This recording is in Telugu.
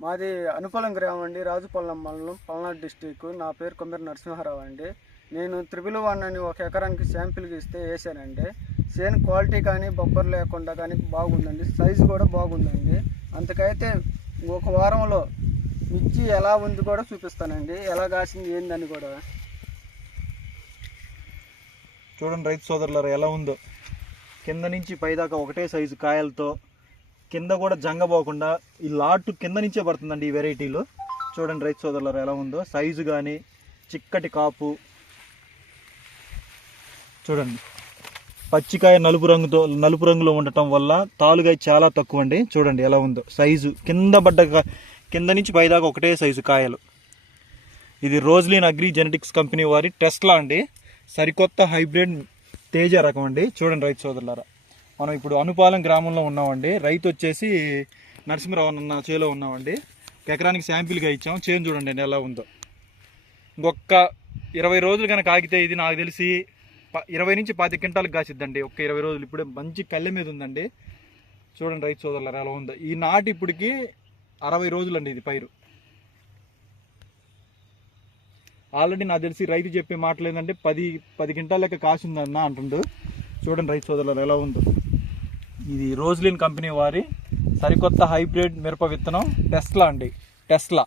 మాది అనుపలం గ్రామం అండి రాజుపల్లం మండలం పల్నాడు డిస్టిక్ నా పేరు కొమ్మరి నరసింహారావు అండి. నేను త్రిబుల్ వన్ అని ఒక ఎకరానికి శాంపిల్కి ఇస్తే వేసానండి. సేన్ క్వాలిటీ కానీ బొబ్బర్ లేకుండా కానీ బాగుందండి. సైజు కూడా బాగుందండి. అందుకైతే ఒక వారంలో మిర్చి ఎలా ఉంది కూడా చూపిస్తానండి. ఎలా కాసింది ఏందని కూడా. చూడండి రైతు సోదరులారా ఎలా ఉందో. కింద నుంచి పైదాకా ఒకటే సైజు కాయలతో కింద కూడా జంగపోకుండా ఈ లాటు కింద నుంచే పడుతుందండి ఈ వెరైటీలో. చూడండి రైతు సోదరులారా ఎలా ఉందో. సైజు కానీ చిక్కటి కాపు. చూడండి. పచ్చికాయ నలుపు రంగుతో నలుపు రంగులో ఉండటం వల్ల తాలుగాయ చాలా తక్కువ అండి చూడండి ఎలా ఉందో. సైజు కింద పడ్డ కింద నుంచి పైదాకా ఒకటే సైజు కాయలు. ఇది రోజ్లీన్ అగ్రి జెనెటిక్స్ కంపెనీ వారి టెస్ట్లా అండి. సరికొత్త హైబ్రిడ్ తేజ రకం అండి. చూడండి రైతు సోదరులారా. మనం ఇప్పుడు అనుపాలెం గ్రామంలో ఉన్నామండి. రైతు వచ్చేసి నరసింహరావు అన్న చేలో ఉన్నామండి. ఎకరానికి శాంపిల్గా ఇచ్చాం. చేను చూడండి అండి ఎలా ఉందో. ఇంకొక ఇరవై రోజులు కనుక ఆగితే ఇది నాకు తెలిసి ప- ఇరవై నుంచి పాతి క్వింటాలకు కాసిద్దండి. ఒక్క ఇరవై రోజులు ఇప్పుడే మంచి కళ్ళె మీద ఉందండి. చూడండి రైతు సోదరులారా ఎలా ఉందో. ఈ నాటి ఇప్పటికి అరవై రోజులు అండి ఇది పైరు. ఆల్రెడీ నాకు తెలిసి రైతు చెప్పే మాటలు ఏంటంటే పది పది క్వింటాల లెక్క కాసిందన్న అంటుండు. చూడండి రైతు సోదరులు ఎలా ఉందో. ఇది రోజ్లిన్ కంపెనీ వారి సరికొత్త హైబ్రిడ్ మిరప విత్తనం టెస్లా అండి. టెస్లా.